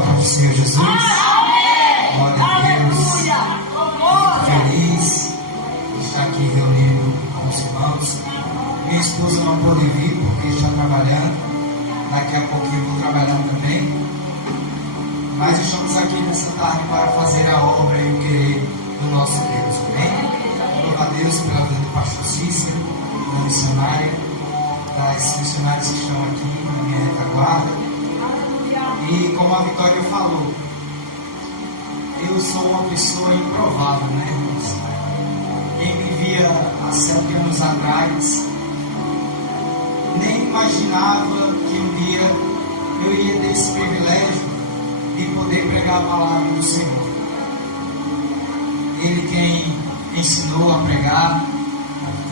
para o Senhor Jesus. Glória a Deus. Feliz de estar aqui reunido com os irmãos. Minha esposa não pôde vir porque está trabalhando. Daqui a pouquinho eu vou trabalhar também. Mas estamos aqui nessa tarde para fazer a obra e o querer do nosso Deus. Amém? Louva a Deus pela vida do pastor Cícero, da missionária, das missionárias que estão aqui na minha retaguarda. E como a Vitória falou, eu sou uma pessoa improvável, né, irmãos? Quem me via há 7 anos atrás nem imaginava que um dia eu ia ter esse privilégio de poder pregar a palavra do Senhor. Ele quem ensinou a pregar,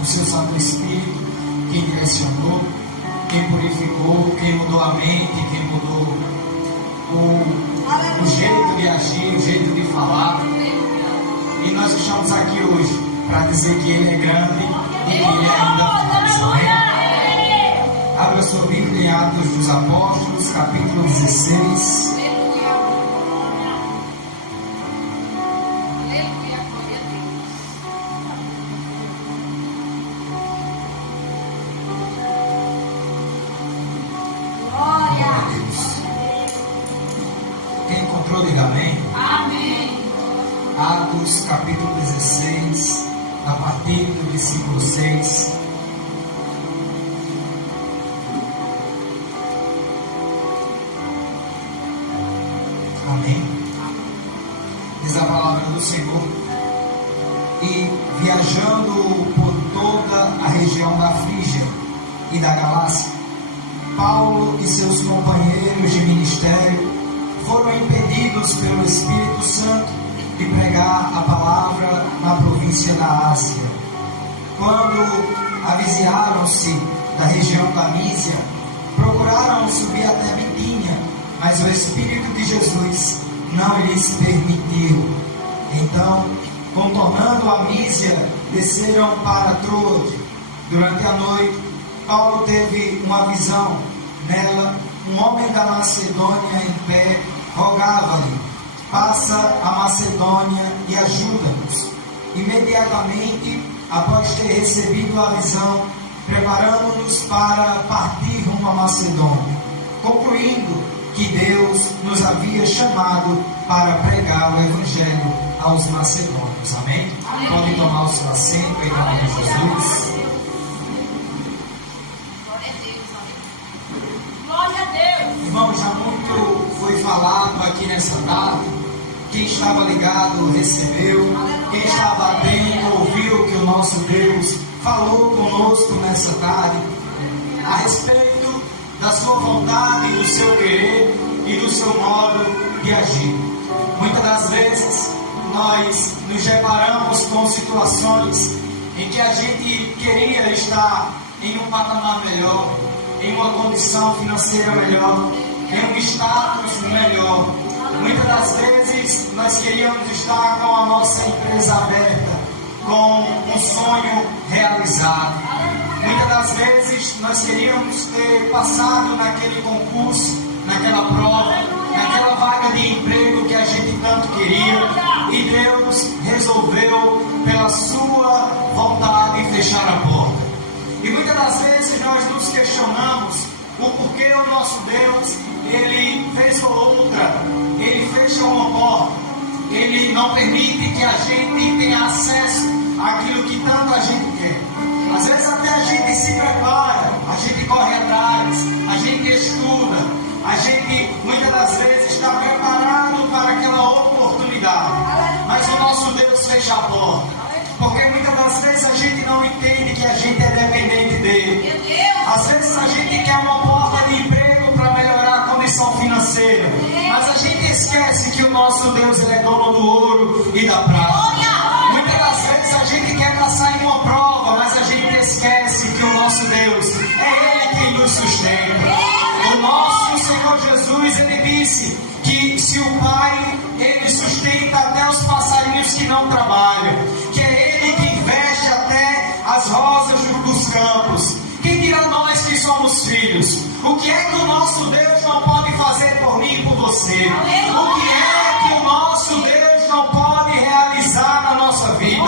o seu Santo Espírito, quem direcionou, quem purificou, quem mudou a mente, quem mudou o jeito de agir, o jeito de falar. E nós estamos aqui hoje para dizer que Ele é grande e que Ele ainda faz. Amém? Abra sua Bíblia em Atos dos Apóstolos, capítulo 16. Diga amém. Amém. Atos capítulo 16, a partir do versículo 6. Amém. Diz a palavra do Senhor. E viajando por toda a região da Frígia e da Galácia, Paulo e seus companheiros de ministério foram impedidos pelo Espírito Santo de pregar a palavra na província da Ásia. Quando avizinharam-se da região da Mísia, procuraram subir até Bitínia, mas o Espírito de Jesus não lhes permitiu. Então, contornando a Mísia, desceram para Troade. Durante a noite, Paulo teve uma visão. Nela, um homem da Macedônia em pé rogava-lhe: passa a Macedônia e ajuda-nos. Imediatamente, após ter recebido a visão, preparamos-nos para partir rumo a Macedônia, concluindo que Deus nos havia chamado para pregar o Evangelho aos macedônios. Amém? Amém. Pode tomar o seu assento em nome de Jesus. Glória a Deus. Irmãos, já muito foi falado aqui nessa tarde. Quem estava ligado recebeu. Quem estava atento ouviu que o nosso Deus falou conosco nessa tarde a respeito da sua vontade, do seu querer e do seu modo de agir. Muitas das vezes nós nos deparamos com situações em que a gente queria estar em um patamar melhor, em uma condição financeira melhor, em um status melhor. Muitas das vezes nós queríamos estar com a nossa empresa aberta, com um sonho realizado. Muitas das vezes nós queríamos ter passado naquele concurso, naquela prova, naquela vaga de emprego que a gente tanto queria, e Deus resolveu, pela sua vontade, fechar a porta. E muitas das vezes nós nos questionamos o porquê o nosso Deus, Ele fez outra, Ele fecha uma porta, Ele não permite que a gente tenha acesso àquilo que tanto a gente quer. Às vezes até a gente se prepara, a gente corre atrás, a gente estuda, a gente muitas das vezes está preparado para aquela oportunidade, mas o nosso Deus fecha a porta. Porque muitas das vezes a gente não entende que a gente é dependente dele. Às vezes a gente quer uma porta de emprego para melhorar a condição financeira, mas a gente esquece que o nosso Deus, ele é dono do ouro e da prata. Muitas das vezes a gente quer passar em uma prova, mas a gente esquece que o nosso Deus é Ele quem nos sustenta. O nosso Senhor Jesus, Ele disse que se o Pai, Ele sustenta até os passarinhos que não trabalham, que é Ele quem veste até as rosas dos campos. Quem dirá nós que somos filhos? O que é que o nosso Deus não pode fazer por mim e por você? você. O que é que o nosso Deus não pode realizar na nossa vida? O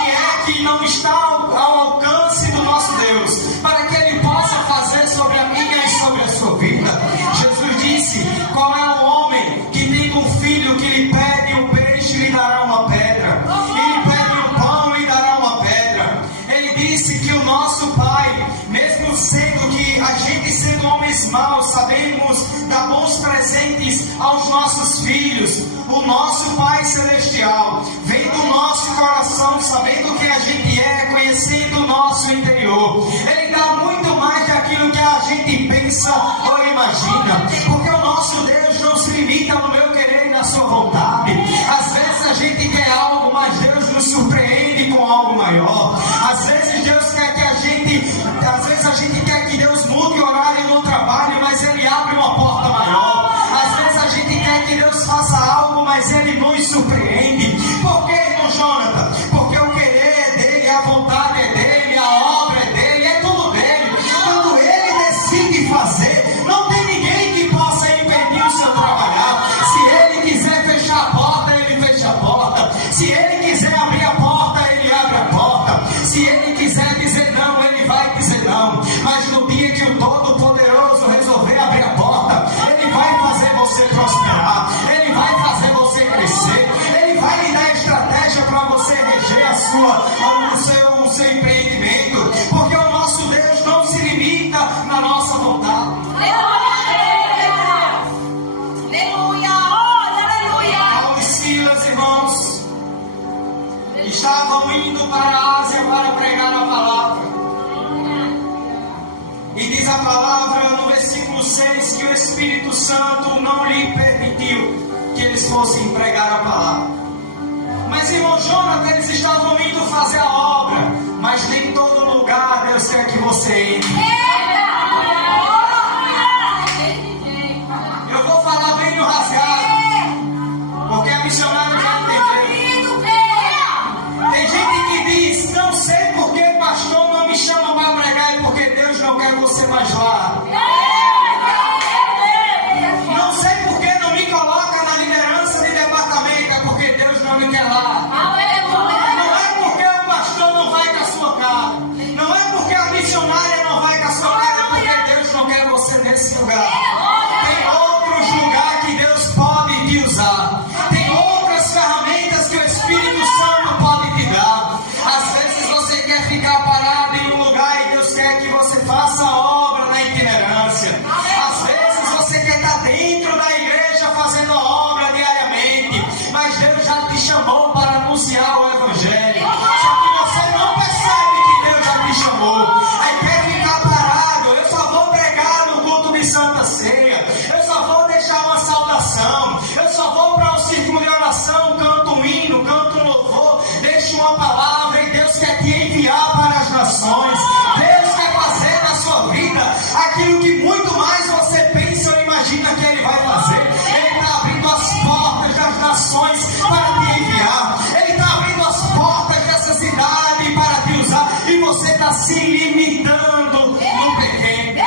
que é que não está ao alcance do nosso Deus, para que Ele possa fazer sobre a minha e sobre a sua vida? Jesus disse: qual é o homem que tem um filho que lhe pede um peixe e lhe dará uma pedra? E lhe pede um pão e lhe dará uma pedra? Ele disse que o nosso Pai, mesmo sendo que a gente sendo homens maus, sabemos dar bons presentes aos nossos filhos. O nosso Pai Celestial, vendo o nosso coração, sabendo quem a gente é, conhecendo o nosso interior, Ele dá muito mais daquilo que a gente pensa ou imagina, porque o nosso Deus não se limita no meu querer e na sua vontade. Às vezes a gente quer algo, mas Deus nos surpreende com algo maior. Às vezes Deus quer que a gente quer que Deus mude o horário no trabalho, mas Ele abre uma porta maior. Às vezes a gente quer que Deus faça algo, mas Ele nos surpreende. Por que, irmão Jonathan? Porque o querer é dele, a vontade é dele, a obra é dele, é tudo dele. Quando Ele decide fazer, não tem ninguém que possa impedir o seu trabalhar. Se Ele quiser fechar a porta, Ele fecha a porta. Se Ele quiser abrir a porta, Ele abre a porta. Se Ele quiser dizer não, Ele vai dizer não. Mas no dia que o Todo-Poderoso resolver abrir a porta, Ele vai fazer você prosperar. Ele vai fazer você crescer. Ele vai lhe dar estratégia para você reger o seu empreendimento. Porque o nosso Deus não se limita na nossa vontade. Paulo e Silas, irmãos, estavam indo para a Ásia para pregar a palavra. E diz a palavra no versículo 6 que o Espírito Santo não lhe permitiu que eles fossem pregar a palavra. Mas, irmão Jonathan, eles estavam indo fazer a obra, mas nem todo lugar Deus quer que você entre. Eu vou falar bem no rasgado, porque a missionária já entendeu. Tem gente que diz: não sei porque pastor não me chama para pregar, é porque Deus não quer você mais lá. Não sei porque não me coloca na liderança de departamento, é porque Deus não me quer lá. Não é porque o pastor não vai com a sua cara, não é porque a missionária não vai com a sua cara, é porque Deus não quer você nesse lugar. Tem outros lugares que Deus pode te usar. Tem outras ferramentas que o Espírito Santo pode te dar. Às vezes você quer ficar parado em um lugar e Deus quer que você faça a obra na itinerância. Às vezes você quer estar dentro da igreja fazendo a obra diariamente, mas Deus já te chamou para anunciar o Evangelho. Só que você não percebe que Deus já te chamou. Aí quer ficar parado. Eu só vou pregar no culto de Santa Ceia. Eu só vou deixar uma saudação. Eu só vou para o círculo de oração, canto um hino, canto um louvor, deixo uma palavra e Deus quer te enviar para as nações. Deus quer fazer na sua vida aquilo que muito mais você pensa ou imagina que Ele vai fazer. Ele está abrindo as portas das nações para te enviar. Ele está abrindo as portas dessa cidade para te usar. E você está se limitando no pequeno.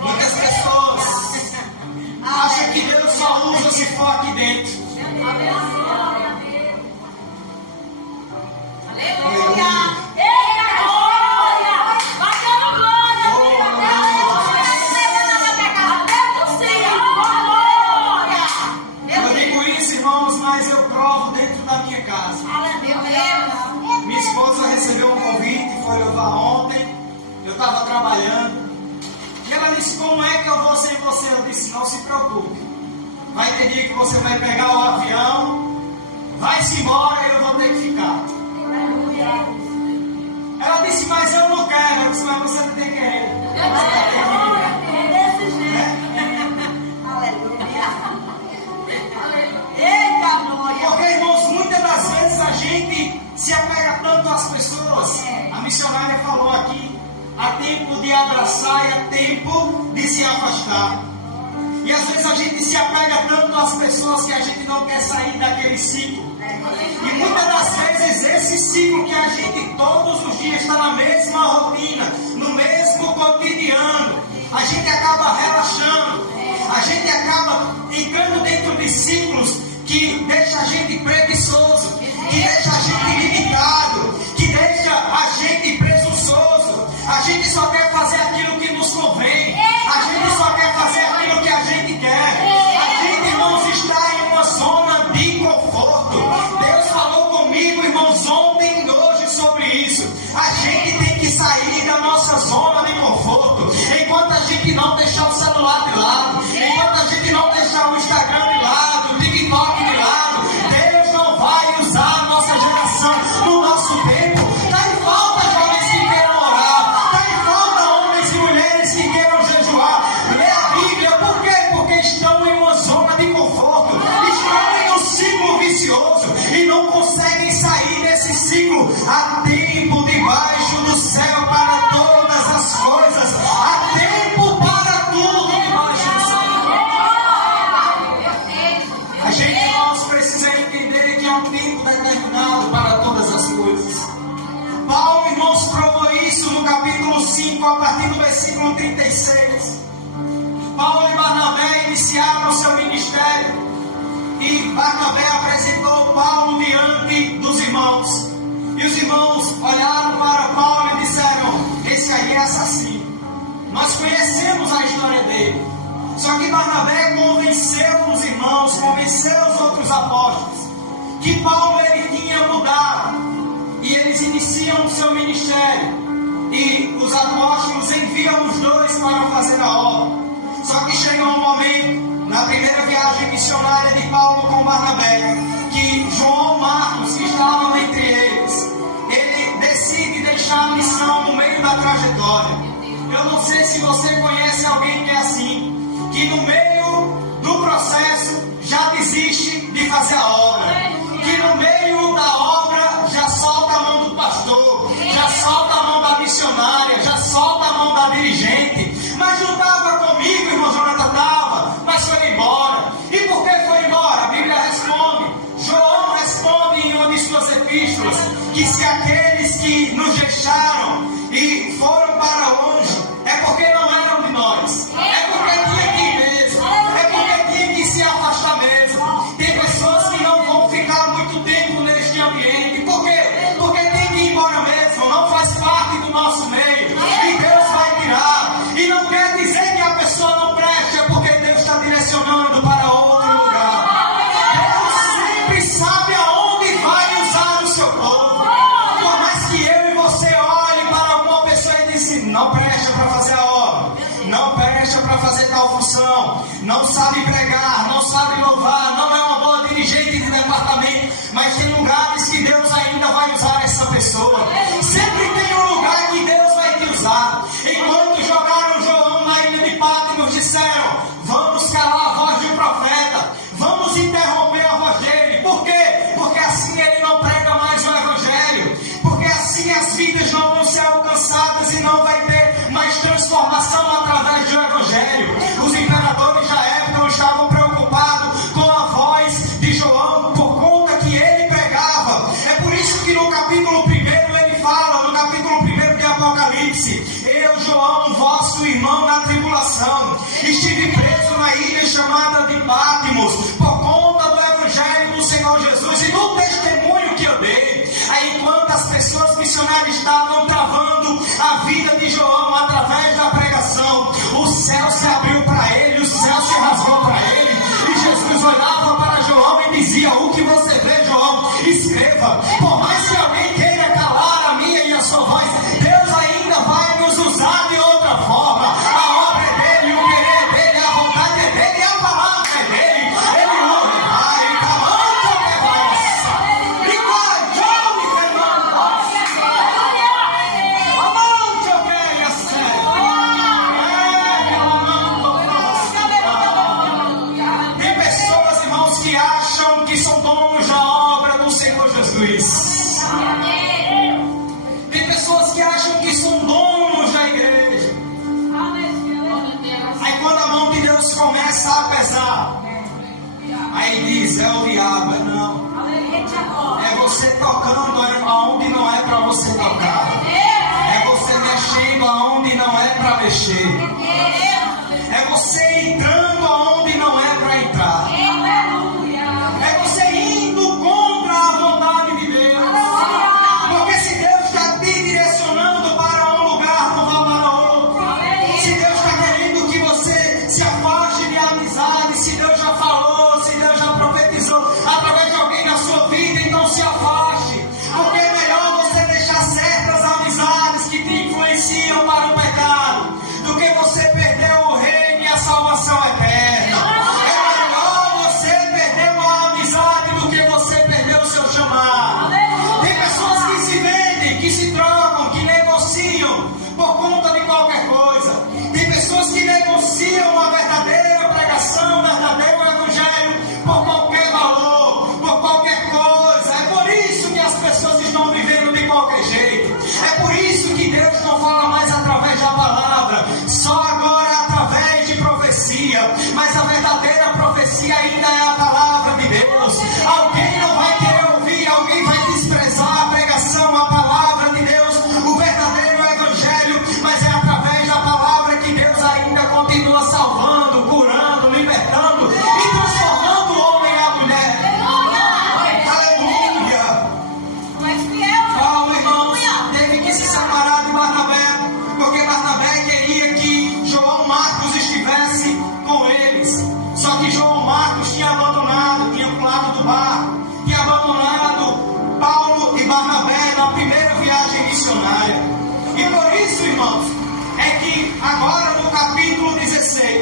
Muitas pessoas acham que Deus só usa se for aqui dentro. Eu digo isso, irmãos, mas eu provo dentro da minha casa. Minha esposa recebeu um convite, foi levar ontem. Eu estava trabalhando. E ela disse: como é que eu vou sem você? Eu disse: não se preocupe. Vai ter dia que você vai pegar o avião, vai-se embora e eu vou ter que ficar. Ela disse: mas eu não quero. Eu disse: mas você não tem que querer. Porque, irmãos, muitas das vezes a gente se apega tanto às pessoas. A missionária falou aqui: há tempo de abraçar e há tempo de se afastar. E às vezes a gente se apega tanto às pessoas que a gente não quer sair daquele ciclo. E muitas das vezes esse ciclo que a gente todos os dias está na mesma rotina, no mesmo cotidiano, a gente acaba relaxando, a gente acaba entrando dentro de ciclos que deixa a gente preguiçoso, que deixa a gente limitado, que deixa a gente presunçoso. A gente só quer fazer aquilo que nos convém, a gente só quer fazer aquilo que a gente quer. A gente, irmãos, está em uma zona de conforto. Deus falou comigo, irmãos, ontem e hoje sobre isso. A gente tem que sair da nossa zona de conforto. Enquanto a gente não deixar o celular de lado, enquanto a gente não deixar o Instagram de lado, o TikTok de lado, Deus não vai usar a nossa geração no nosso tempo. Está em falta jovens que queiram orar, está em falta homens e mulheres que queiram jejuar, ler a Bíblia. Por quê? Porque estão em uma zona de conforto, estão em um ciclo vicioso e não conseguem sair desse ciclo. Há tempo debaixo do céu para todas as coisas, há tempo para tudo debaixo do céu. A gente, nós precisa entender que há um tempo determinado para todas as coisas. Paulo, irmãos, provou isso no capítulo 5, a partir do versículo 36. Paulo e Barnabé iniciaram seu ministério e Barnabé apresentou Paulo diante dos irmãos. E os irmãos olharam para Paulo e disseram: esse aí é assassino. Nós conhecemos a história dele. Só que Barnabé convenceu os irmãos, convenceu os outros apóstolos que Paulo ele tinha mudado. E eles iniciam o seu ministério. E os apóstolos enviam os dois para fazer a obra. Só que chegou um momento, na primeira viagem missionária de Paulo com Barnabé, que João Marcos, que estavam entre eles, ele decide deixar a missão no meio da trajetória. Eu não sei se você conhece alguém que é assim, que no meio do processo já desiste de fazer a obra, que no meio da obra já solta a mão do pastor, já solta a mão da missionária, já solta a mão da dirigente. Mas não estava comigo, irmão Jonathan, estava, mas foi embora. E por que foi embora? A Bíblia responde, João responde em uma de suas epístolas, que se aqueles que nos deixaram e foram para longe, é porque não eram de nós, é porque tinha que ir mesmo, é porque tinha que se afastar mesmo. Tem pessoas que não vão ficar muito tempo neste ambiente. Por quê? Porque tem que ir embora mesmo, não faz parte do nosso meio, e Deus vai tirar. E não quer dizer que a pessoa não preste, é porque Deus está direcionando para outro lugar. Deus sempre sabe aonde vai usar o seu povo. Por mais que eu e você olhe para alguma pessoa e diz: não presta para fazer a obra, não presta para fazer tal função, não sabe pregar, não sabe louvar, não é uma boa dirigente de departamento. Mas tem lugares que Deus ainda vai usar essa pessoa. Sempre tem um lugar que Deus vai te usar. Enquanto jogaram João na ilha de Patmos, disseram: vamos calar a voz de um profeta, vamos interromper a voz dele. Por quê? Porque assim ele não prega mais o evangelho, porque assim as vidas não vão ser alcançadas e não vai ter mais transformação através do evangelho. Os imperadores da época não estavam preocupados com a voz de João, por conta que ele pregava. É por isso que no capítulo 1 ele fala, no capítulo 1 de Apocalipse: eu, João, vosso irmão na tribulação, estive preso na ilha chamada de Patmos, por conta do evangelho do Senhor Jesus e do testemunho que eu dei. Aí, enquanto as pessoas missionárias estavam travando a vida de João através da pregação, o céu se abriu para ele, o céu se rasgou para ele, e Jesus olhava para João e dizia: o que você vê, João, escreva. Por mais que alguém queira calar a minha e a sua voz, Deus ainda vai nos usar de outra forma. A obra é dele, o querer é dele, a vontade é dele, a palavra é dele. Ele não vai, calando que vai essa. E vai, João, e Fernando. Amante, eu quero essa. Tem pessoas, irmãos, que acham que são donos da obra do Senhor Jesus. Tem pessoas que acham que são donos da igreja. Aí quando a mão de Deus começa a pesar, aí diz: é o diabo. Não, é você tocando aonde não é para você tocar, é você mexendo aonde não é para mexer.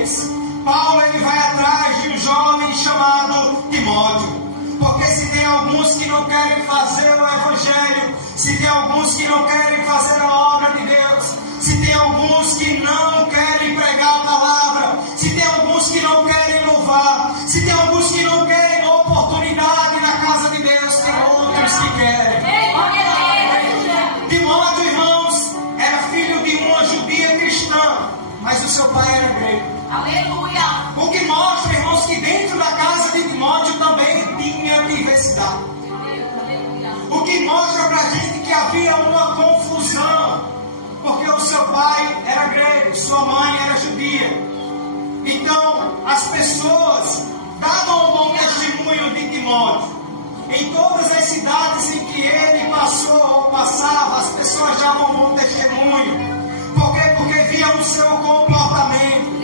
vez, Paulo ele vai atrás de um jovem chamado Timóteo. Porque se tem alguns que não querem fazer o Evangelho, se tem alguns que não querem fazer a obra de Deus, se tem alguns que não querem pregar a palavra, se tem alguns que não querem louvar, se tem alguns que não querem oportunidade na casa de Deus, tem outros que querem. Timóteo, irmãos, era filho de uma judia cristã, mas o seu pai era grego. Aleluia! O que mostra, irmãos, que dentro da casa de Timóteo também tinha diversidade. O que mostra pra gente que havia uma confusão, porque o seu pai era grego, sua mãe era judia. Então, as pessoas davam um bom testemunho de Timóteo. Em todas as cidades em que ele passou ou passava, as pessoas davam um bom testemunho. Por quê? Porque viam o seu comportamento.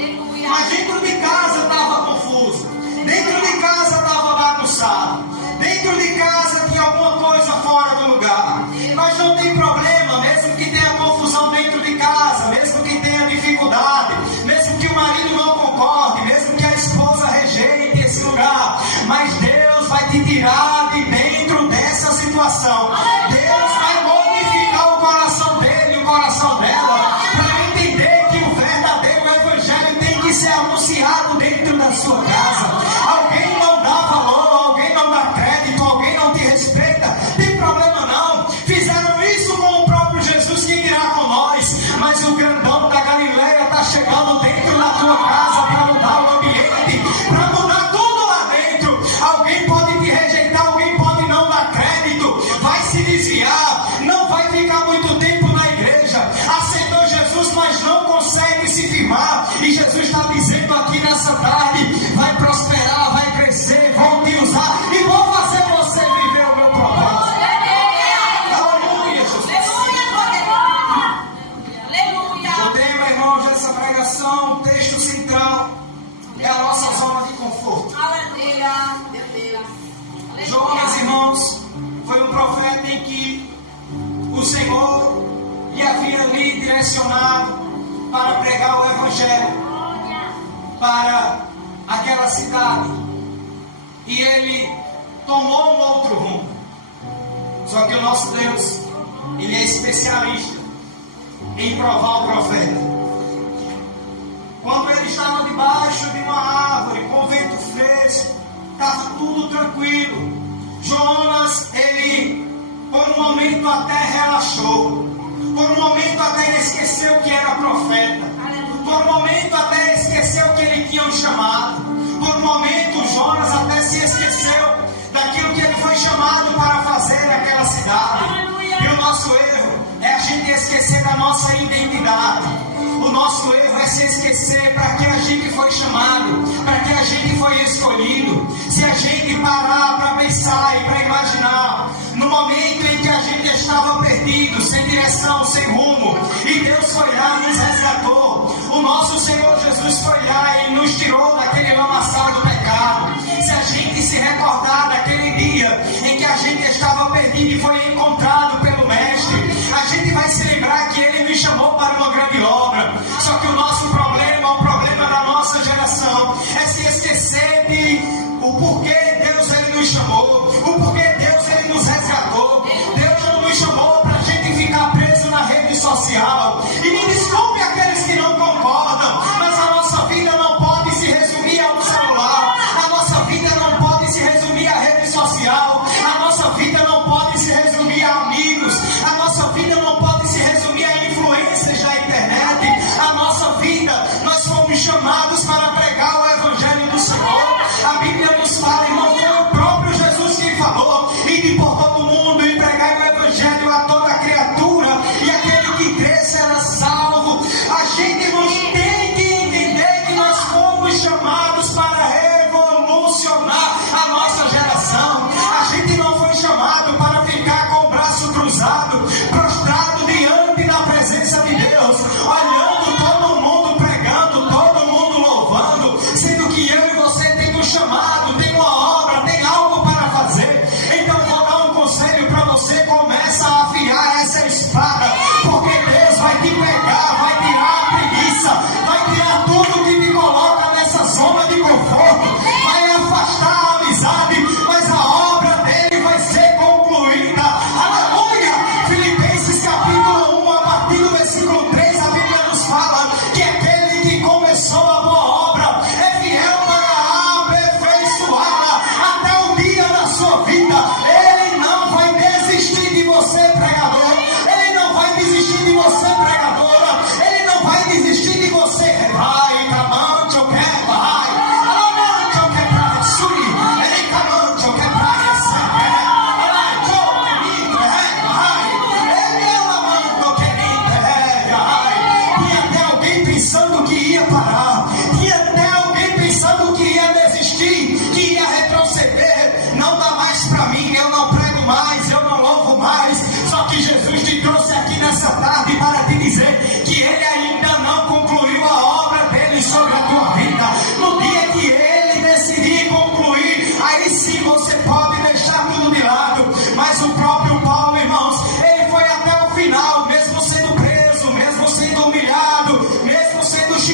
Mas dentro de casa estava confuso. Dentro de casa estava bagunçado. Dentro de casa tinha alguma coisa fora do lugar. Mas não tem problema, mesmo que tenha confusão dentro de casa, mesmo que tenha dificuldade, mesmo que o marido não concorde, mesmo que a esposa rejeite esse lugar. Mas Deus vai te tirar de dentro dessa situação. Deus vai modificar o coração dele e o coração dela, para entender que o verdadeiro Evangelho tem que ser anunciado dentro da sua casa. Alguém não dá valor, alguém não dá crédito, alguém não te respeita, tem problema não. Fizeram isso com o próprio Jesus, quem dirá com nós? Mas o grandão da Galileia está chegando dentro da tua casa para mudar o ambiente, para mudar tudo lá dentro. Alguém pode te rejeitar, alguém pode não dar crédito, vai se desviar, não vai ficar muito tempo na igreja, aceitou Jesus, mas não consegue se firmar. E Jesus está dizendo aqui nessa tarde: vai prosperar, vai crescer, vão te usar e vão fazer você viver o meu propósito. Aleluia, Jesus. O tema, irmãos, dessa pregação, o texto central, é a nossa zona de conforto. Jonas, irmãos, foi um profeta em que o Senhor lhe havia ali direcionado para pregar o Evangelho para aquela cidade, e ele tomou um outro rumo. Só que o nosso Deus, ele é especialista em provar o profeta. Quando ele estava debaixo de uma árvore com vento fresco, estava tudo tranquilo, Jonas, ele por um momento até relaxou, por um momento até ele esqueceu que era profeta, por um momento até esqueceu que ele tinha um chamado, por um momento Jonas até se esqueceu daquilo que ele foi chamado para fazer naquela cidade. E o nosso erro é a gente esquecer da nossa identidade. O nosso erro é se esquecer para que a gente foi chamado, para que a gente foi escolhido. Se a gente parar para pensar e para imaginar, no momento em que a gente estava perdido, sem direção, sem rumo, e Deus foi lá e nos resgatou, o nosso Senhor Jesus foi lá e nos tirou daquele lamaçal do pecado. Se a gente se recordar daquele dia em que a gente estava perdido e foi encontrado pelo Mestre, a gente vai se lembrar que Ele nos chamou para uma grande obra. Só que o nosso problema, o problema da nossa geração, é se esquecer de o porquê Deus ele nos chamou, o porquê Deus ele nos resgatou. Deus não nos chamou para a gente ficar preso na rede social. E me desculpe aqueles que não concordam, mas a nossa vida não pode se resumir ao celular, a nossa vida não pode se resumir à rede social, a nossa vida não pode se resumir à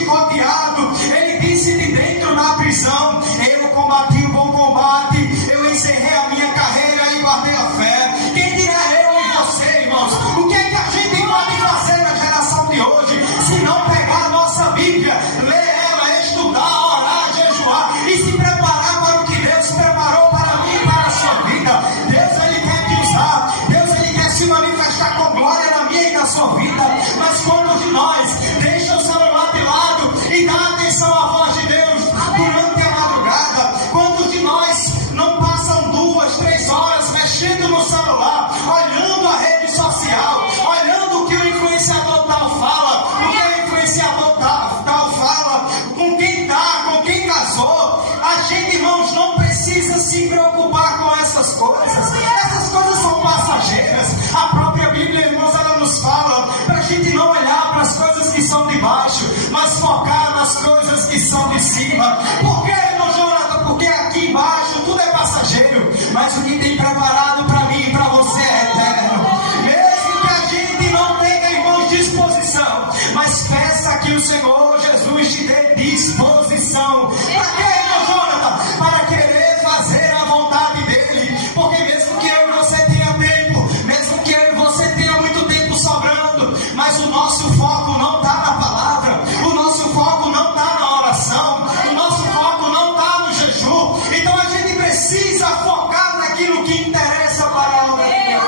chicoteado. Ele disse de dentro da prisão: eu combati o bom combate, eu encerrei a minha carreira e guardei a fé. Quem dirá eu e você, irmãos? O que é que a gente pode fazer na geração de hoje, se não pegar a nossa Bíblia, ler ela, estudar, orar, jejuar e se preparar para o que Deus preparou para mim e para a sua vida? Deus, Ele quer te usar. Deus, Ele quer se manifestar com glória na minha e na sua vida. Mas quantos de nós deixa o celular de lado e dá atenção à voz de Deus durante a madrugada? Quantos de nós não passam 2, 3 horas mexendo no celular, olhando a rede social, olhando o que o influenciador tal fala, o que o influenciador tal fala, com quem está, com quem casou? A gente, irmãos, não precisa se preocupar com essas coisas. Essas coisas são passageiras. A própria Bíblia, irmãos, ela nos fala para a gente não olhar para as coisas que são de baixo, mas focar nas coisas que são de cima. Por que, irmão Jonathan? Porque aqui embaixo tudo é passageiro, mas o que tem preparado para mim e para você é eterno. Mesmo que a gente não tenha, irmãos, disposição, mas peça que o Senhor Jesus te dê disposição. Para quê, irmão Jonathan? Para querer fazer a vontade dele. Porque mesmo que eu e você tenha tempo, mesmo que eu e você tenha muito tempo sobrando, mas o nosso foco não está na palavra, o nosso foco não está na oração, o nosso foco não está no jejum. Então a gente precisa focar naquilo que interessa para a obra de Deus.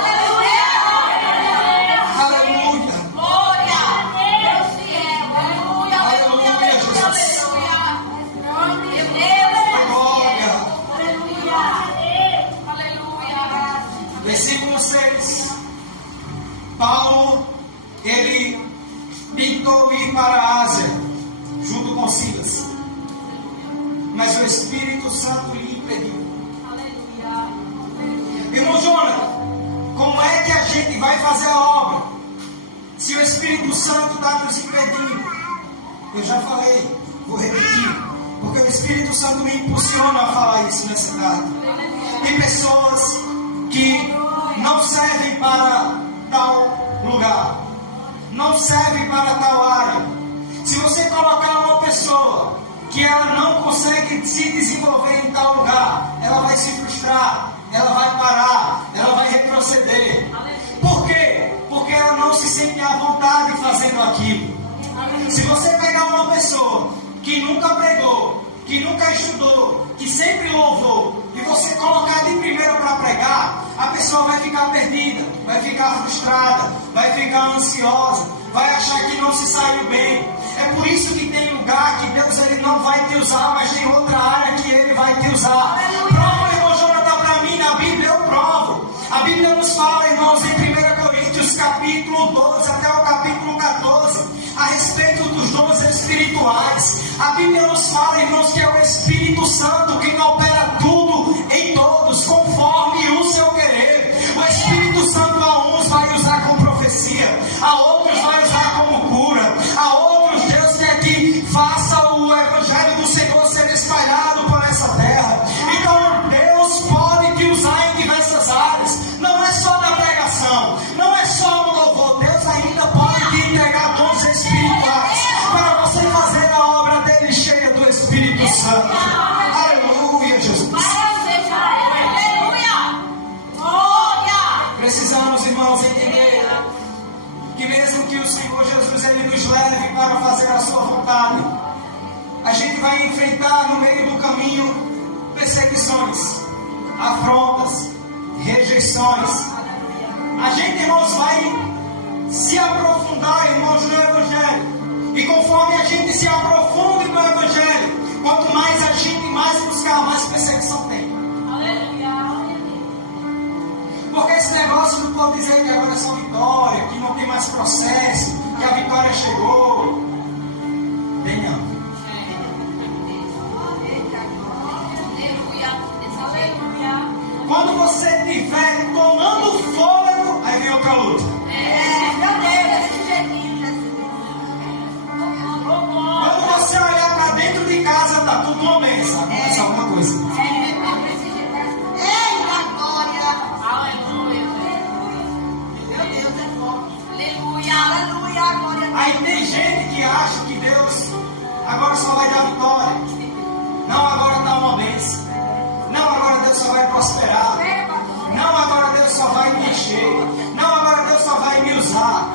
Aleluia. Aleluia, Jesus. Glória. Versículo 6. Paulo, ele tentou ir para a Ásia, junto com Silas, mas o Espírito Santo lhe impediu. Irmão Jonathan, como é que a gente vai fazer a obra se o Espírito Santo está nos impedindo? Eu já falei, vou repetir, porque o Espírito Santo me impulsiona a falar isso nessa tarde. Tem pessoas que não servem para tal lugar, não servem para tal área. Se você colocar uma pessoa que ela não consegue se desenvolver em tal lugar, ela vai se frustrar, ela vai parar, ela vai retroceder. Por quê? Porque ela não se sente à vontade fazendo aquilo. Se você pegar uma pessoa que nunca pregou, que nunca estudou, que sempre louvou, e você colocar de primeiro para pregar, a pessoa vai ficar perdida, vai ficar frustrada, vai ficar ansiosa, vai achar que não se saiu bem. É por isso que tem lugar que Deus, ele não vai te usar, mas tem outra área que ele vai te usar. Prova, irmão Jonathan, para mim, na Bíblia eu provo. A Bíblia nos fala, irmãos, em 1 Coríntios capítulo 12 até o capítulo 14, a respeito dos dons espirituais. A Bíblia nos fala, irmãos, que é o Espírito Santo quem opera tudo em todos, conforme o seu querer. O Espírito Santo a uns vai usar com profecia, a outros vai usar como cura, a outros Deus quer que faça o Evangelho do Senhor ser espalhado por essa terra. Então Deus pode te usar em diversas áreas. Não é só da pregação, não é só no louvor. Deus ainda pode te entregar dons espirituais para você fazer a obra dele cheia do Espírito Santo. Aleluia, Jesus. Precisamos, irmãos, entender que mesmo que o Senhor Jesus ele nos leve para fazer a sua vontade, a gente vai enfrentar no meio do caminho perseguições, afrontas, rejeições. A gente, irmãos, vai se aprofundar, irmãos, no Evangelho. E conforme a gente se aprofunde no Evangelho, quanto mais a gente mais buscar, mais perseguição tem. Porque esse negócio não pode dizer que agora é só vitória, que não tem mais processo, que a vitória chegou. Bem não. Quando você estiver tomando fôlego, aí vem outra luta. Quando você olhar para dentro de casa, tá tudo uma benção. Acontece alguma coisa. Aí tem gente que agora só vai dar vitória. Não, agora dá uma bênção. Não, agora Deus só vai prosperar. Não, agora Deus só vai me encher. Não, agora Deus só vai me usar.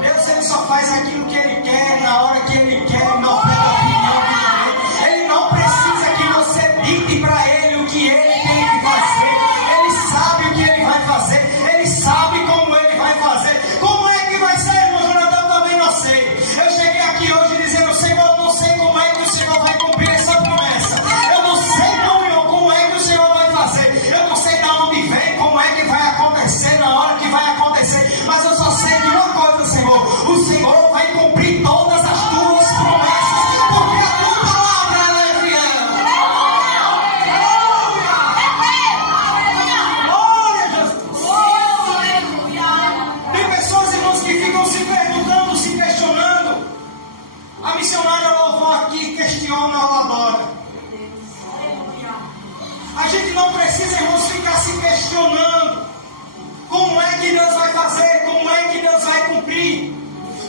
Deus, Ele só faz aquilo que Ele quer, na hora que Ele quer, não oferta opinião de ninguém. Ele não precisa que você dite para Ele o que Ele tem que fazer. Ele sabe o que Ele vai fazer. Ele sabe como Ele vai fazer. Como é que vai ser, irmão Jonathan? Eu também não sei. Eu cheguei aqui hoje dizendo, Senhor, eu não sei como é que o Senhor vai cumprir essa promessa. Eu não sei como é que o Senhor vai fazer. Eu não sei de onde vem, como é que vai acontecer, na hora que vai acontecer. Mas eu só sei de uma coisa, Senhor. O Senhor vai cumprir todas as tuas promessas. Porque a tua palavra ela é fiel. Glória a Jesus. Tem pessoas, irmãos, que ficam se perguntando, se questionando. A missionária louvou aqui, questiona, ela adora. A gente não precisa, irmãos, ficar se questionando como é que Deus vai fazer, como é que Deus vai cumprir.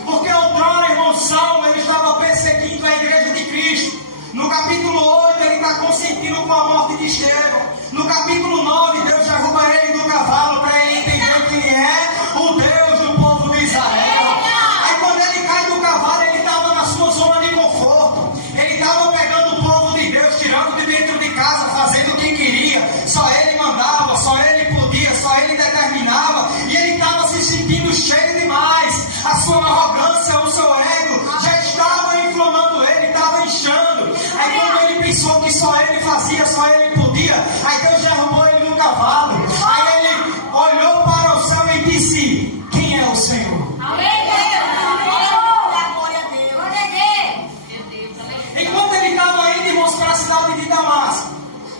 Porque outrora, irmão Saulo, ele estava perseguindo a igreja de Cristo. No capítulo 8, ele está consentindo com a morte de Estevão. No capítulo 9, Deus derruba ele do cavalo para ele entender quem é o Deus do povo de Israel. Aí quando ele cai do cavalo, ele estava na sua zona de conforto. Ele estava pegando o povo de Deus, tirando de dentro de casa, fazendo o que queria. Só ele mandava, só ele podia, só ele determinava. E ele estava se sentindo cheio demais. A sua arrogância, o seu ego já estava inflamando ele, estava inchando. Aí quando ele pensou que só ele fazia, só ele podia, aí Deus derrubou ele no cavalo. Aí ele olhou para o céu e disse, quem é o Senhor? Enquanto ele estava indo, irmãos, para a cidade de Damasco,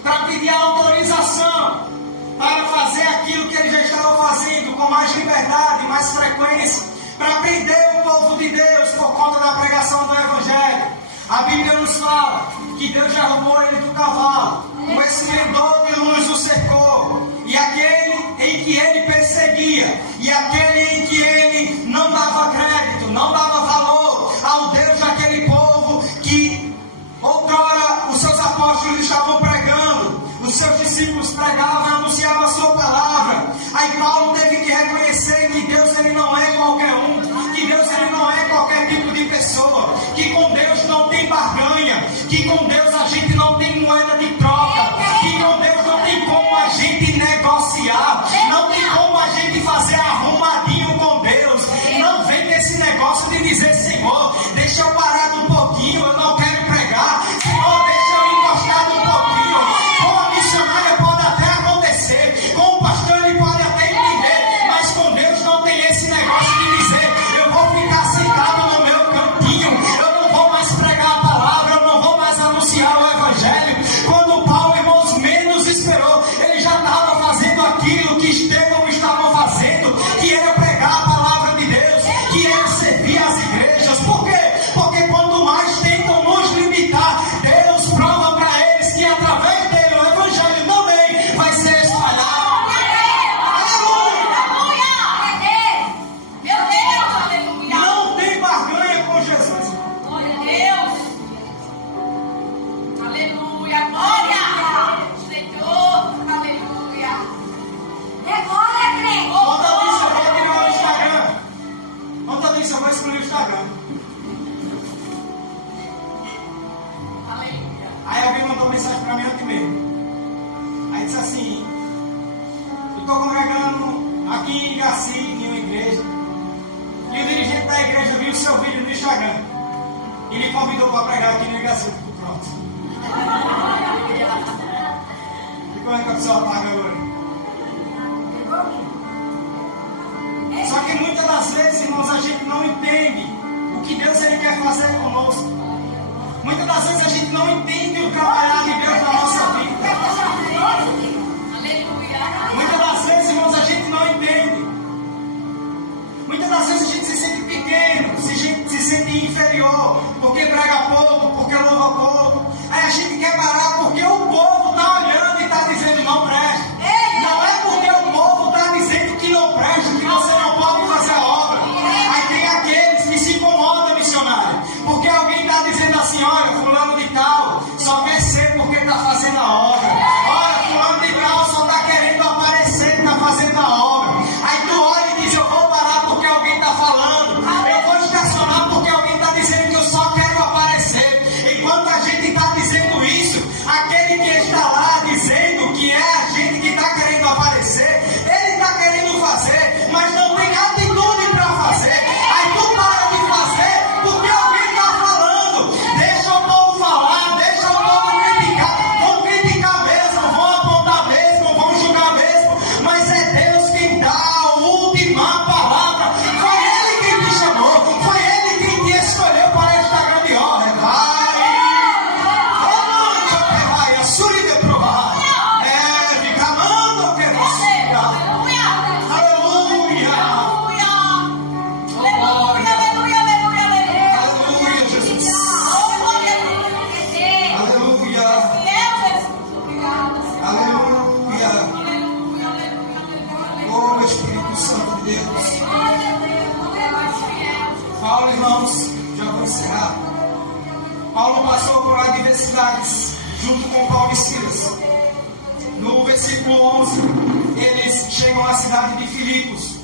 para pedir a autorização para fazer aquilo que ele já estava fazendo com mais liberdade, mais frequência, para prender o povo de Deus por conta da pregação do Evangelho. A Bíblia nos fala que Deus derrubou ele do cavalo, um esplendor de luz o cercou, e aquele em que ele perseguia, e aquele em que ele não dava crédito, não dava valor ao Deus daquele povo que outrora os seus apóstolos estavam pregando, os seus discípulos pregavam e anunciavam a sua palavra. Aí Paulo teve que reconhecer que Deus ele não é qualquer um, que Deus ele não é qualquer tipo de pessoa, que com Deus não tem barganha, que com Deus a gente não tem moeda de troca, que com Deus não tem como a gente negociar, não tem como a gente fazer arrumadinho com Deus. Não vem desse negócio de dizer, Senhor, deixa eu parar um pouquinho, eu não quero pregar, Senhor, deixa eu encostar um pouquinho. Com a missionária pode até acontecer, com o pastor ele pode até entender, mas com Deus não tem esse negócio de dizer, eu vou ficar sentado no meu cantinho, eu não vou mais pregar a palavra, eu não vou mais anunciar o Evangelho. Quando Paulo, irmãos, menos esperou, ele já estava fazendo aquilo que Estevão estava fazendo, que era pregar a palavra de Deus, que era servir as igrejas. Por quê? Porque quanto mais tentam nos limitar, Deus prova para eles que através dele o Evangelho também vai ser espalhado. Não tem barganha com Jesus. Glória a Deus. Aleluia. Glória. Senhor. Aleluia. Glória, crente. Conta disso, eu vou tirar o Instagram. Conta disso, eu vou excluir o Instagram. Aleluia. Aí alguém mandou mensagem para mim ontem mesmo. Aí disse assim, estou congregando aqui em Igaci, em uma igreja, e o dirigente da igreja viu o seu vídeo no Instagram e me convidou para pregar aqui no Igaci. Eu fico pronto. E como é que a pessoa paga agora? Só que muitas das vezes, irmãos, a gente não entende o que Deus ele quer fazer conosco. Muitas das vezes a gente não entende o trabalhar de Deus na nossa vida. Aleluia. Muitas das vezes, irmãos, a gente não entende. Muitas das vezes a gente se sente pequeno, se sente inferior, porque prega pouco, porque louva pouco. Aí a gente quer parar porque o povo está olhando e está dizendo não presta. Não é porque o povo está dizendo que não presta, que você não pode fazer a obra. Aí tem aqueles que se incomodam, missionário, porque alguém está dizendo assim, olha, Paulo passou por adversidades junto com Paulo e Silas. No versículo 11, eles chegam à cidade de Filipos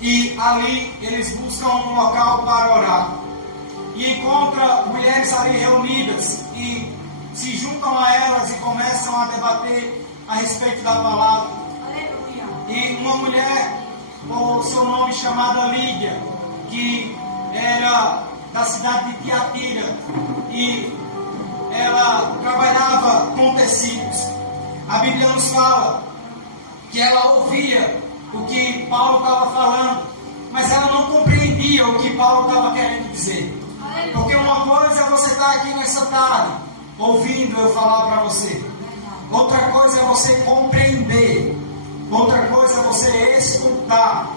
e ali eles buscam um local para orar. E encontram mulheres ali reunidas e se juntam a elas e começam a debater a respeito da palavra. E uma mulher, com o seu nome chamada Lídia, que era da cidade de Tiatira, e ela trabalhava com tecidos. A Bíblia nos fala que ela ouvia o que Paulo estava falando, mas ela não compreendia o que Paulo estava querendo dizer. Porque uma coisa é você estar aqui nessa tarde, ouvindo eu falar para você. Outra coisa é você compreender. Outra coisa é você escutar.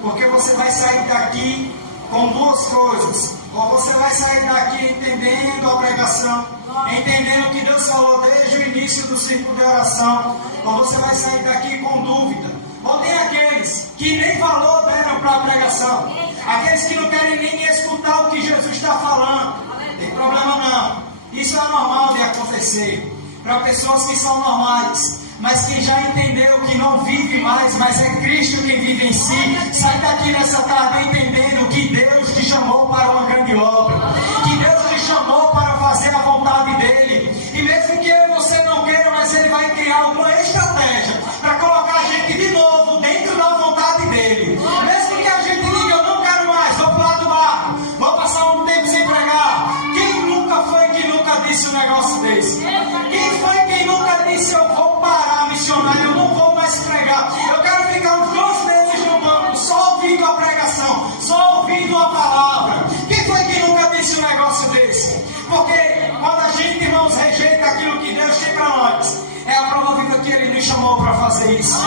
Porque você vai sair daqui com duas coisas. Ou você vai sair daqui entendendo a pregação, entendendo o que Deus falou desde o início do círculo de oração, ou você vai sair daqui com dúvida. Ou tem aqueles que nem valor deram para a pregação, aqueles que não querem nem escutar o que Jesus está falando. Tem problema não, isso é normal de acontecer para pessoas que são normais. Mas quem já entendeu que não vive mais, mas é Cristo quem vive em si, sai daqui nessa tarde entendendo que Deus te chamou para uma grande obra, que Deus te chamou para fazer a vontade dEle. E mesmo que eu e você não queira, mas Ele vai criar alguma estratégia para colocar a gente de novo dentro da vontade dEle. Mesmo que a gente diga, eu não quero mais, vou para o lado do barco, vou passar um tempo sem pregar. Quem nunca foi que nunca disse um negócio desse? Quem foi quem nunca disse, eu vou parar missionário, eu não vou mais pregar, eu quero ficar uns 2 meses no banco, só ouvindo a pregação, só ouvindo a palavra? Quem foi que nunca disse um negócio desse? Porque quando a gente, irmãos, rejeita aquilo que Deus tem para nós, é a prova viva que Ele nos chamou para fazer isso.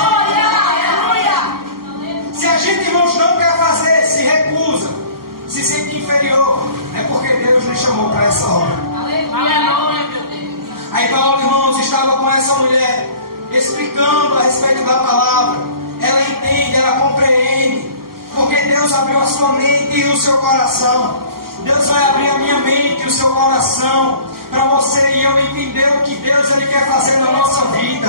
Se a gente, irmãos, não quer fazer, se recusa, se sente inferior, é porque Deus nos chamou para essa obra. Aí Paulo, irmãos, estava com essa mulher explicando a respeito da palavra. Ela entende, ela compreende, porque Deus abriu a sua mente e o seu coração. Deus vai abrir a minha mente e o seu coração para você e eu entender o que Deus Ele quer fazer na nossa vida.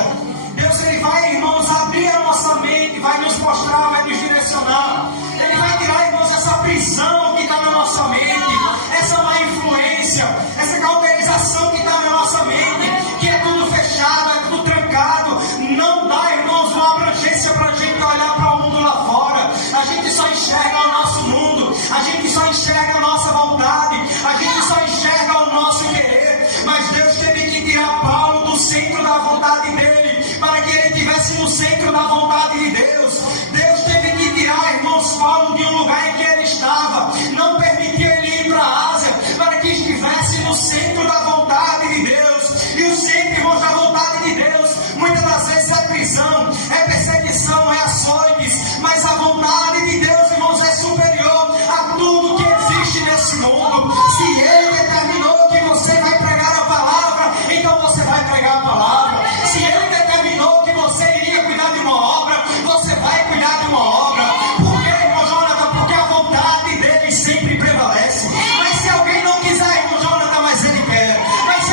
Deus Ele vai, irmãos, abrir a nossa mente, vai nos mostrar, vai nos direcionar. Ele vai tirar, irmãos, essa prisão que está na nossa mente, essa má influência, essa cauterização que está na nossa mente, que é tudo fechado, é tudo trancado. Não dá, irmãos, uma abrangência para a gente olhar para o mundo lá fora. A gente só enxerga o nosso mundo, a gente só enxerga a nossa vontade, a gente só enxerga o nosso querer. Mas Deus teve que tirar Paulo do centro da vontade dele, para que ele estivesse no centro da vontade de Deus. Deus teve que tirar, irmãos, Paulo de um lugar em que ele estava, não permitia ele ir para a Ásia, para que estivesse no centro da vontade de Deus. E o centro, irmãos, da vontade de Deus, muitas das vezes é prisão, é perseguição, é açoites, mas a vontade de Deus, irmãos, é superior a tudo que existe nesse mundo. Se Ele determinou que você vai pregar a palavra, então você vai pregar a palavra. Se Ele determinou que você iria cuidar de uma obra, você vai cuidar de uma obra. Por quê, irmão Jonathan? Porque a vontade dele sempre prevalece. Mas se alguém não quiser, irmão Jonathan, mas ele quer. Mas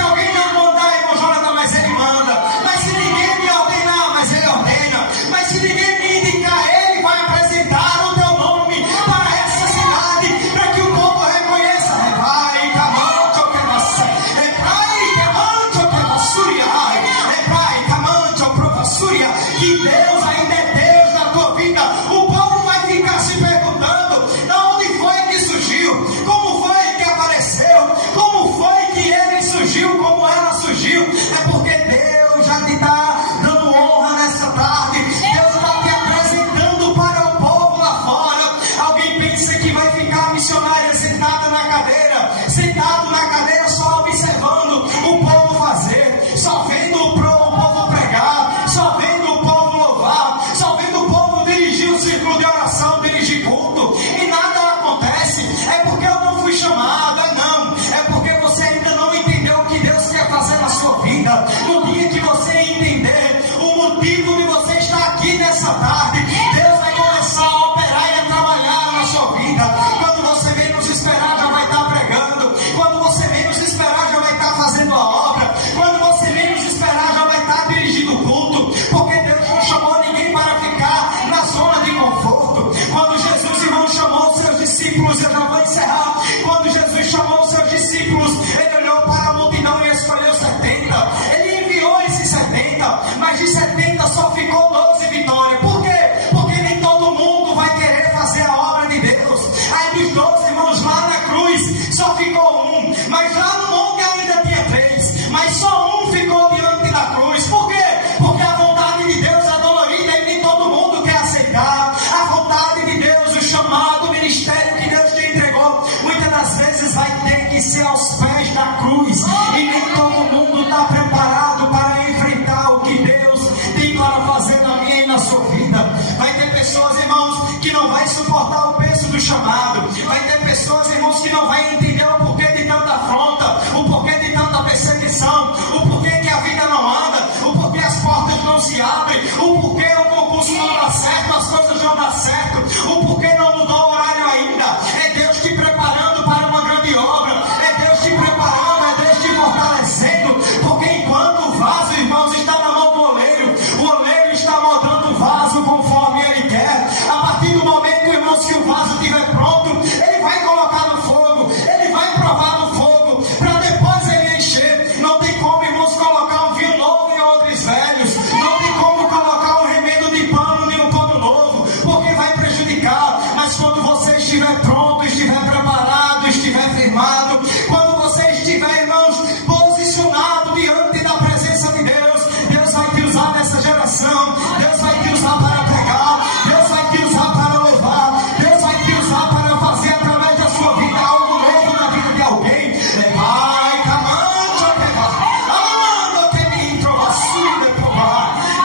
não dá certo, o porquê não mudou o horário ainda. É Deus te preparando para uma grande obra, é Deus te preparando, é Deus te fortalecendo, porque enquanto o vaso, irmãos, está na mão do oleiro, o oleiro está moldando o vaso conforme ele quer. A partir do momento, irmãos, que o vaso estiver pronto, ele vai colocar no fogo, ele vai provar no fogo, para depois ele encher. Não tem como, irmãos, colocar um vinho novo em odres velhos, não tem como colocar um remendo de pano em um pano novo, porque vai prejudicar. Mas quando você estiver pronto, estiver preparado, estiver firmado, quando você estiver, irmãos, posicionado diante da presença de Deus, Deus vai te usar nessa geração, Deus vai te usar para pregar, Deus vai te usar para louvar, Deus vai te usar para fazer através da sua vida algo novo na vida de alguém. Vai,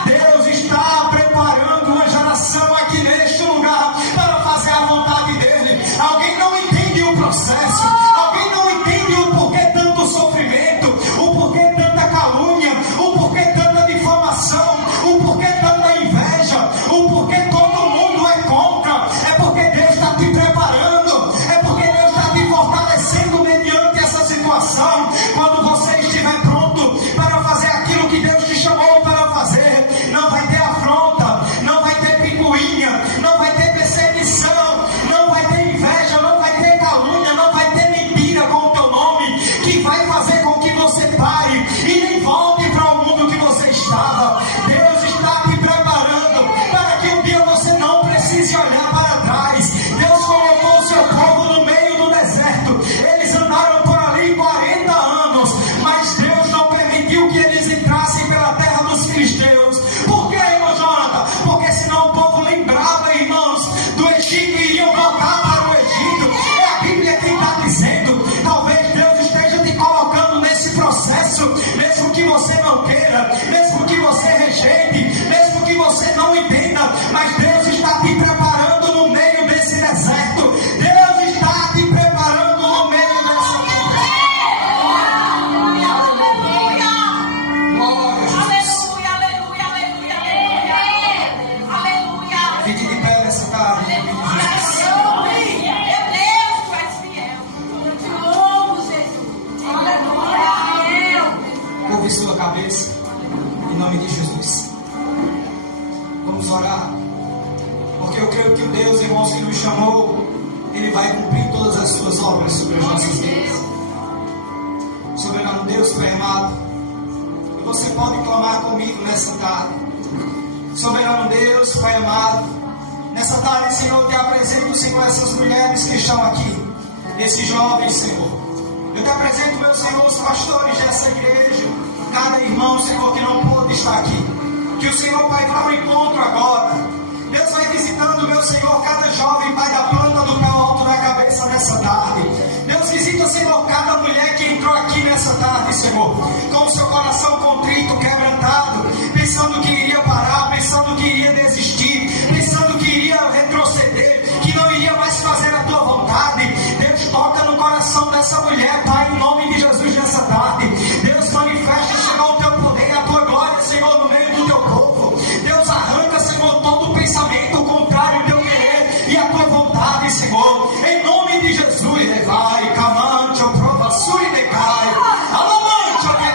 Deus está preparando uma geração aqui neste lugar para fazer a vontade dele. Alguém não entende o processo, alguém não entende o porquê tanto sofrimento, o porquê tanta calúnia, o porquê tanta difamação, o porquê tanta inveja, o porquê todo mundo é contra. É porque Deus está te preparando, é porque Deus está te fortalecendo mediante essa situação. Quando você estiver pronto para fazer aquilo que Deus te chamou para fazer, não vai ter afronta, não vai ter picuinha, não vai ter perseguição, não vai ter inveja, não vai ter calúnia, não vai ter mentira com o teu nome, que vai fazer com que você pare e nem volte para o mundo que você estava. Deus está te preparando para que um dia você não precise olhar para trás. Deus colocou o seu povo no meio do deserto, eles andaram por ali 40 anos, mas Deus não permitiu que eles entrassem pela terra dos filisteus. Por que, irmão Jonathan? Porque senão o povo lembrava, irmãos, do Egito e iam voltar para o Egito. É a Bíblia que está dizendo. Talvez Deus esteja te colocando nesse processo, mesmo que você não queira, mesmo que você rejeite, mesmo que você não entenda, mas Deus está te preparando no meio desse deserto. Deus está te preparando no meio dessa Fique de pé nessa tarde. Curve sua cabeça em nome de Jesus. Vamos orar, porque eu creio que o Deus, irmãos, que nos chamou, Ele vai cumprir todas as suas obras sobre as nossas vidas. Soberano Deus, Pai amado, e você pode clamar comigo nessa tarde. Soberano Deus, Pai amado, nessa tarde, Senhor, eu te apresento, Senhor, essas mulheres que estão aqui, esses jovens, Senhor. Eu te apresento, meu Senhor, os pastores dessa igreja, cada irmão, Senhor, que não pôde estar aqui. Que o Senhor, Pai, vá ao encontro agora. Deus vai visitando, meu Senhor, cada jovem, Pai, da planta do pé alto da cabeça nessa tarde. Deus visita, Senhor, cada mulher que entrou aqui nessa tarde, Senhor, com o seu coração contrito, quebrantado, pensando que iria parar, pensando que iria desistir, pensando que iria retroceder, que não iria mais fazer a tua vontade. Deus toca no coração dessa mulher, Pai, em nome de Jesus, nessa tarde. Deus manifesta, Senhor, o teu poder, a tua glória, Senhor, no meio do teu povo. Deus arranca, Senhor, todo o pensamento contrário ao teu querer e a tua vontade, Senhor, em nome de Jesus. Vai, camante, prova, sui, decai, alamante, que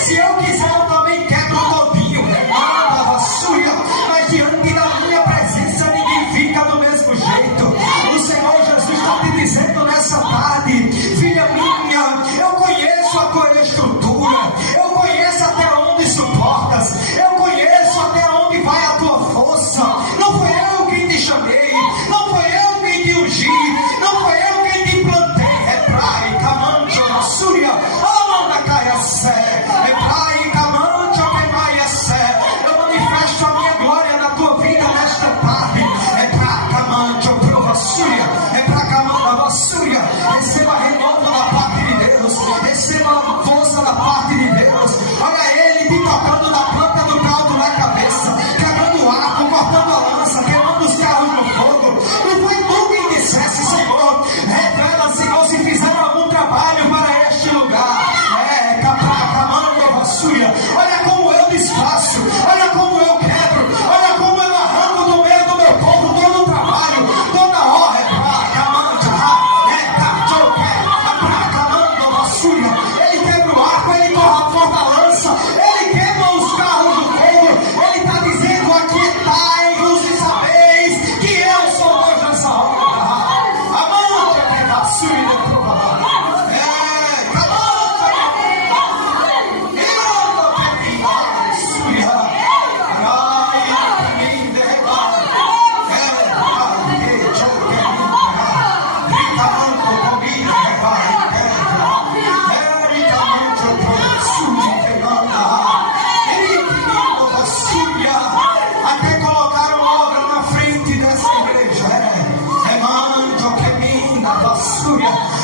Se eu quiser, eu também quebro todinho. Remanda, vassúria. Mas diante da minha presença, ninguém fica do mesmo jeito. O Senhor Jesus está te dizendo nessa tarde: filha minha, eu conheço a tua estrutura. Eu conheço até onde suportas. Eu conheço até onde vai a tua força. Não foi eu quem te chamei. Não foi eu quem te ungi. Não foi eu quem te plantei. Reprai, camancho, vassúria. Amanda, caia, sé. Reprai, camancho, queimai, sé. Eu manifesto a minha glória na tua vida nesta tarde. É pra camancho, pro vassúria. É pra camanda, vassúria. Receba renovo da parte de Deus. Receba força da parte de Deus. Olha ele te tocando na planta do caldo na cabeça, quebrando o arco, cortando a lança, queimando os carros no fogo. Não foi tu quem dissesse, Senhor. Revela, Senhor, se fizeram algum trabalho para este lugar. Capraca, manda, vassúria. Olha como eu desfaço, olha como eu quebro, olha como eu arranco do meio do meu povo todo o trabalho, toda a honra. Ele quebra o arco, ele corta a lança, ele quebra os carros do fogo. Ele está dizendo: aquietai-vos e sabeis que eu sou Deus nessa hora. Amante é vassúria de provar.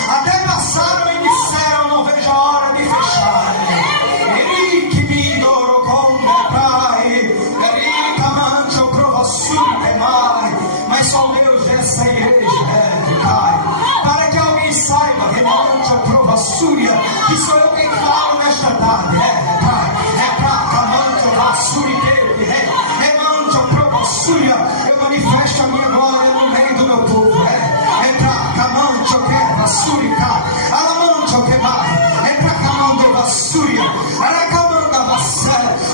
Até passaram e disseram: não vejo a hora de fechar. Mas só Deus dessa igreja para que alguém saiba, remante a provassúria, que sou eu quem falo nesta tarde. Remante a provassúria. Eu manifesto a minha glória no meio do meu povo.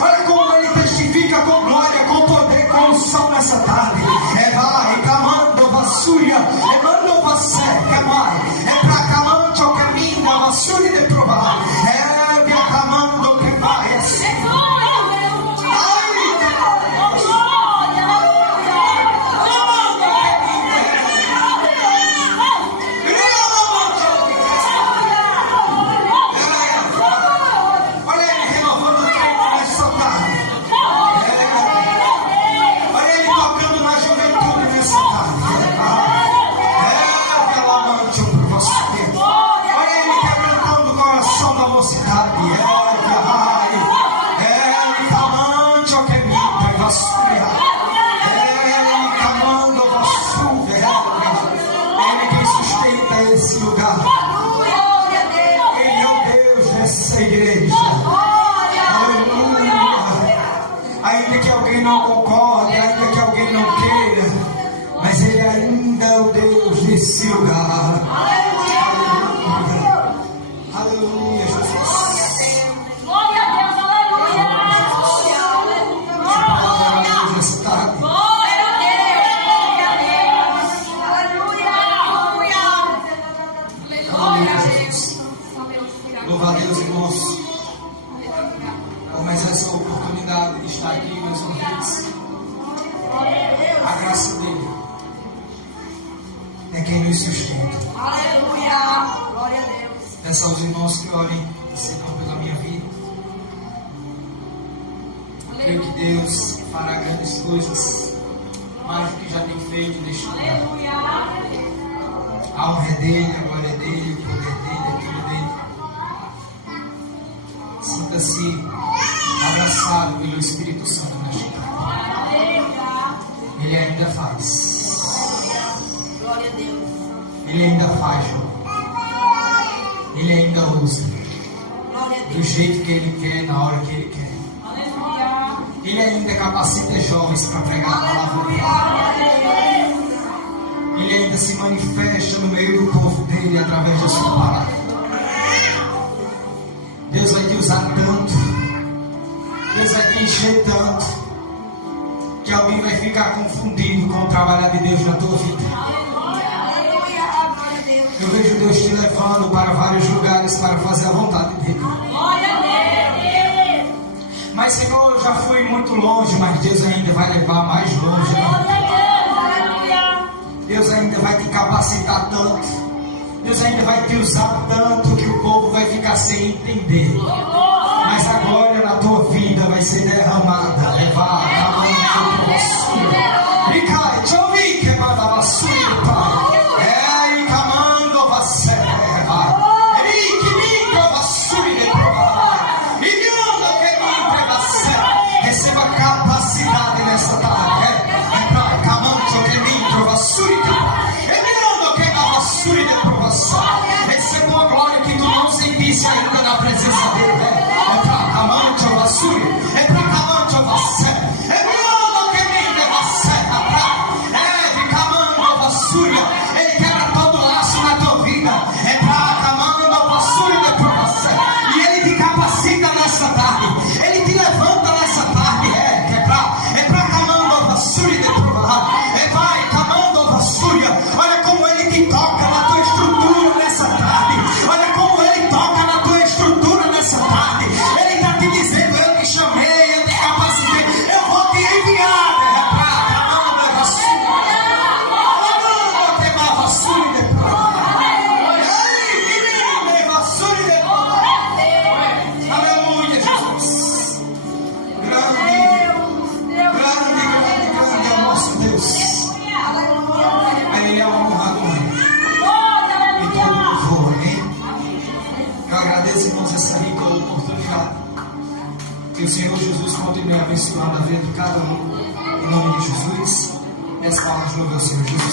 Olha como ele testifica com glória, com poder, com unção nessa tarde. Vai, camando vassúria, mando você, que vai. Pra camando o caminho, a vassúria de provar. Via camando que vai. Ainda que alguém não concorde, ainda que alguém não queira, mas Ele ainda é o Deus desse lugar. Aleluia, aleluia, Jesus. Glória a Deus, aleluia. Glória a Deus, aleluia, Jesus. Louva a Deus, irmãos, por mais essa oportunidade de estar aqui mais uma vez. A graça dele é quem nos sustenta. Aleluia, glória a Deus. Peço aos irmãos que orem, Senhor, pela minha vida. Creio que Deus fará grandes coisas, mais do que já tem feito neste lugar. Aleluia. A honra é dele, a glória é dele, o poder dele, é tudo dele. Sinta-se abraçado pelo Espírito Santo nesta tarde. Ele ainda faz. Glória a Deus. Ele ainda faz, João. Ele ainda usa. Glória a Do Deus. jeito que Ele quer, na hora que Ele quer. Aleluia. Ele ainda capacita jovens para pregar a palavra dele. Aleluia. Ele ainda se manifesta no meio do povo dele através da sua palavra. Deus vai te usar tanto te encher tanto que alguém vai ficar confundido com o trabalhar de Deus na tua vida. Aleluia. Glória a Deus. Eu vejo Deus te levando para vários lugares para fazer a vontade dele. Glória a Deus. Mas Senhor, eu já fui muito longe, mas Deus ainda vai levar mais longe. Aleluia. Deus ainda vai te capacitar tanto. Deus ainda vai te usar tanto que o povo vai ficar sem entender. Mas a glória na tua vida vai ser derramada, levada, e cai, te ouvi que manda a sua pai. É, e camando você, vai. E que me prova sua e vindo que me prova você. Receba capacidade nessa tarde. É pra camando que me prova sua e vindo que me sua e prova você. Receba uma glória que tu não sentisse ainda na presença dele. É pra camando a sua, é pra camando você. É vindo que me prova você. Ele quebra todo laço na tua vida. É pra camando a vassoura depois você. E ele te capacita nessa tarde. Ele te levanta nessa tarde. É pra camando a vassoura depois. É vai camando a vassoura. Olha como ele te toca na tua estrutura nessa tarde. Olha como ele toca na tua estrutura nessa tarde. Ele está te dizendo: eu te chamei, eu te capacitei, eu vou te enviar. É pra camando a vassoura. Aleluia, Jesus. Grande é o nosso Deus. A Ele é a honra, a glória e todo o louvor, amém? Eu agradeço, irmãos, essa rica oportunidade. Que o Senhor Jesus continue abençoando a vida de cada um. Em nome de Jesus. Essa palavra de louvor ao Senhor Jesus.